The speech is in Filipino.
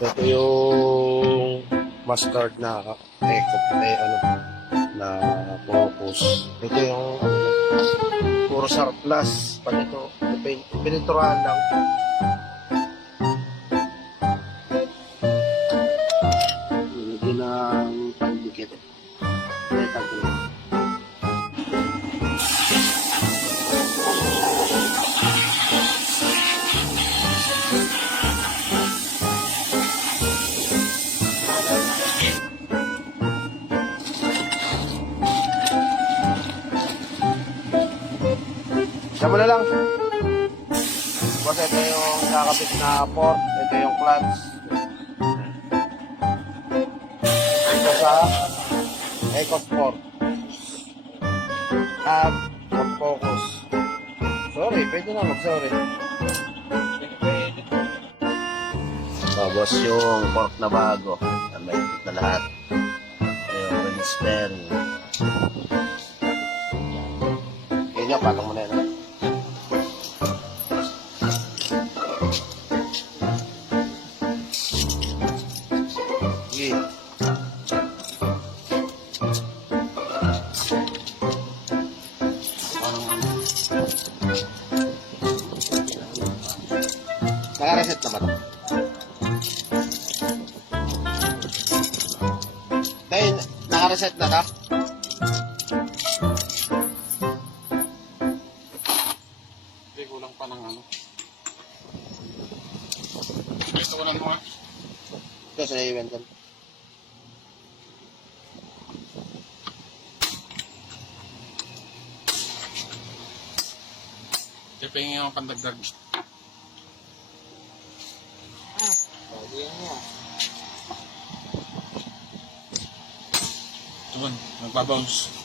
Ito yung mustard na na focus. Ito yung puro surplus. Pag ito, pininturahan lang. Hindi ng pagdikit. Siya mo na lang. Tapos ito yung nakakabit na port. Ito yung clutch. Ito sa EcoSport. At focus. Sorry, pwede na mag-sorry. Tapos yung port na bago. May fit na lahat. Yung release pen. Yun yung patong mo na yun. Sige. Naka-reset naman. Dahil naka-reset na ka? Hindi, kulang pa ng ano. Ito ko lang mga. Ito sa event yan. Ito yung mga pandagdag. Yan mo. Ito, magbabounce.